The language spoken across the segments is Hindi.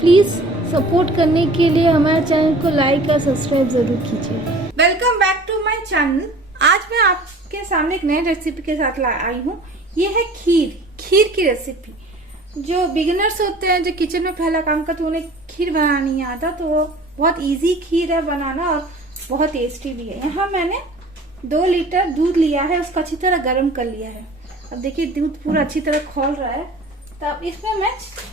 प्लीज़ सपोर्ट करने के लिए हमारे चैनल को लाइक और सब्सक्राइब ज़रूर कीजिए। Welcome back to my channel. आज मैं आपके सामने एक नई रेसिपी के साथ आई हूँ। ये है खीर की रेसिपी। जो बिगिनर्स होते हैं, जो किचन में पहला काम करते हैं, उन्हें खीर बनाना नहीं आता, तो वो बहुत इजी खीर है बनाना और बहुत टेस्टी भी है। यहाँ मैंने 2 लीटर दूध लिया है, उसको अच्छी तरह गर्म कर लिया है। अब देखिए दूध पूरा अच्छी तरह खौल रहा है, तब इसमें मैं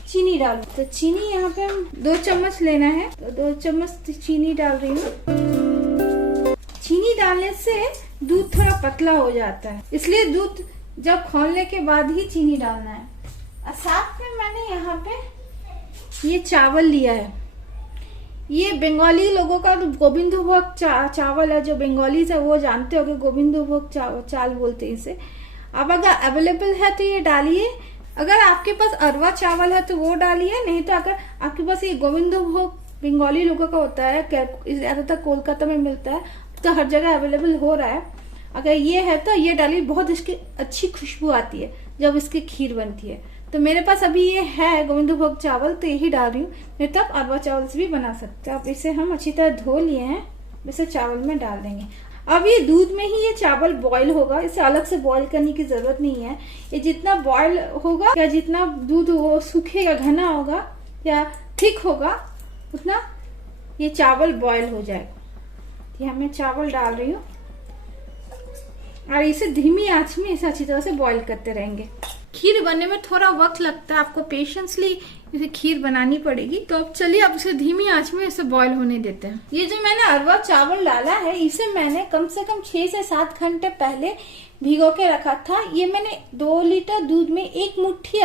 चीनी डालूं। तो चीनी यहाँ पे हम 2 चम्मच लेना है, तो 2 चम्मच चीनी डाल रही हूँ। चीनी डालने से दूध थोड़ा पतला हो जाता है, इसलिए दूध जब खौलने के बाद ही चीनी डालना है। और साथ में मैंने यहाँ पे ये चावल लिया है। ये बंगाली लोगों का गोविंदभोग चावल है। जो बंगाली है वो जानते होंगे, गोविंदभोग चावल बोलते हैं इसे। अब अगर अवेलेबल है तो ये डालिए। अगर आपके पास अरवा चावल है तो वो डालिए, नहीं तो अगर आपके पास ये गोविंदभोग बंगाली लोगों का होता है, ज्यादातर कोलकाता में मिलता है, तो हर जगह अवेलेबल हो रहा है। अगर ये है तो ये डालिए, बहुत इसकी अच्छी खुशबू आती है जब इसकी खीर बनती है। तो मेरे पास अभी ये है गोविंदभोग चावल, तो यही डाल रही हूँ। नहीं तो आप अरवा चावल से भी बना सकते हैं। अब इसे हम अच्छी तरह धो लिए हैं, इसे चावल में डाल देंगे। अब ये दूध में ही ये चावल बॉईल होगा, इसे अलग से बॉईल करने की जरूरत नहीं है। ये जितना बॉईल होगा या जितना दूध वो सूखेगा, घना होगा या थिक होगा, उतना ये चावल बॉईल हो जाएगा। यहाँ मैं चावल डाल रही हूँ और इसे धीमी आंच में इसे अच्छी तरह से बॉईल करते रहेंगे। खीर बनने में थोड़ा वक्त लगता है, आपको पेशेंसली इसे खीर बनानी पड़ेगी। तो अब चलिए अब इसे धीमी आंच में इसे बॉईल होने देते हैं। ये जो मैंने अरवा चावल डाला है, इसे मैंने कम से कम 6 से 7 घंटे पहले भिगो के रखा था। ये मैंने 2 लीटर दूध में 1 मुट्ठी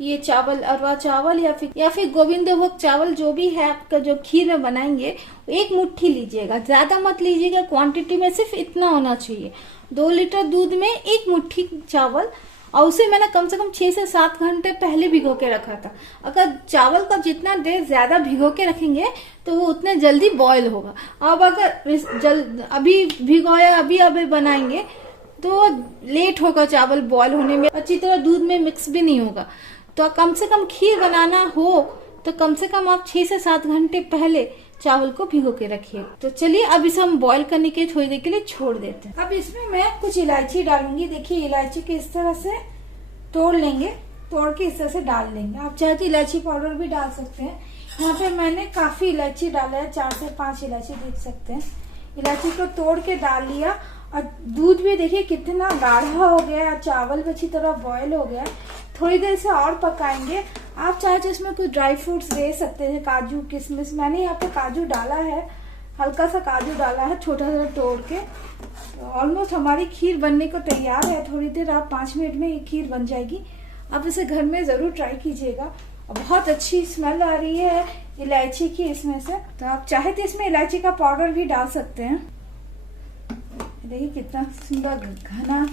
ये चावल, अरवा चावल या फिर गोविंदभोग चावल, जो भी है आपका, जो खीर में बनाएंगे, 1 मुट्ठी लीजिएगा, ज्यादा मत लीजिएगा। क्वांटिटी में सिर्फ इतना होना चाहिए। 2 लीटर दूध में 1 मुट्ठी चावल, और उसे मैंने कम से कम 6 से 7 घंटे पहले भिगो के रखा था। अगर चावल का जितना देर ज्यादा भिगो के रखेंगे तो वो उतने जल्दी बॉईल होगा। अब अगर अभी भिगोया अभी बनाएंगे तो लेट होगा चावल बॉईल होने में, अच्छी तरह दूध में मिक्स भी नहीं होगा। तो कम से कम खीर बनाना हो तो कम से कम आप 6 से 7 घंटे पहले चावल को भिगो के रखिए। तो चलिए अब इसे हम बॉईल करने के थोड़ी देर के लिए छोड़ देते हैं। अब इसमें मैं कुछ इलायची डालूंगी। देखिए इलायची के इस तरह से तोड़ लेंगे, तोड़ के इस तरह से डाल लेंगे। आप चाहे तो इलायची पाउडर भी डाल सकते हैं। यहाँ पे मैंने काफी इलायची डाला है, 4 से 5 इलायची देख सकते हैं। इलायची को तोड़ के डाल लिया और दूध भी देखिए कितना गाढ़ा हो गया है, चावल भी अच्छी तरह बॉईल हो गया। थोड़ी देर से और पकाएंगे। आप चाहे तो इसमें कुछ ड्राई फ्रूट्स दे सकते हैं, काजू किशमिश। मैंने यहाँ पे काजू डाला है, हल्का सा काजू डाला है छोटा सा तोड़ के। ऑलमोस्ट हमारी खीर बनने को तैयार है। थोड़ी देर, आप 5 मिनट में ये खीर बन जाएगी। आप इसे घर में जरूर ट्राई कीजिएगा। बहुत अच्छी स्मेल आ रही है इलायची की इसमें से। तो आप चाहे तो इसमें इलायची का पाउडर भी डाल सकते हैं। देखिए कितना सुंदर घना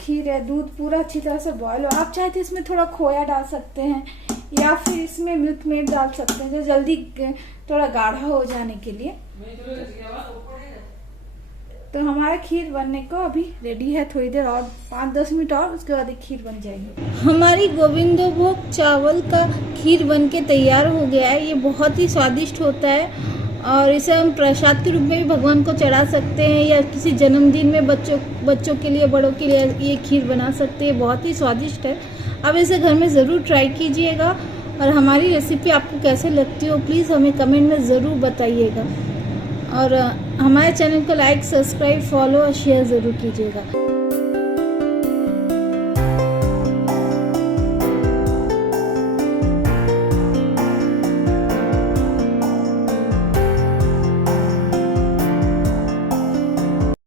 खीर है, दूध पूरा अच्छी तरह से बॉईल हो। आप चाहे तो इसमें थोड़ा खोया डाल सकते हैं या फिर इसमें मिल्क मेड डाल सकते हैं, जो जल्दी थोड़ा गाढ़ा हो जाने के लिए। तो हमारा खीर बनने को अभी रेडी है। थोड़ी देर और 5-10 मिनट और, उसके बाद खीर बन जाएगी। हमारी गोविंदभोग चावल का खीर बन के तैयार हो गया है। ये बहुत ही स्वादिष्ट होता है और इसे हम प्रसाद के रूप में भी भगवान को चढ़ा सकते हैं, या किसी जन्मदिन में बच्चों के लिए, बड़ों के लिए ये खीर बना सकते हैं। बहुत ही स्वादिष्ट है। अब इसे घर में ज़रूर ट्राई कीजिएगा। और हमारी रेसिपी आपको कैसे लगती हो प्लीज़ हमें कमेंट में ज़रूर बताइएगा। और हमारे चैनल को लाइक, सब्सक्राइब, फॉलो और शेयर ज़रूर कीजिएगा।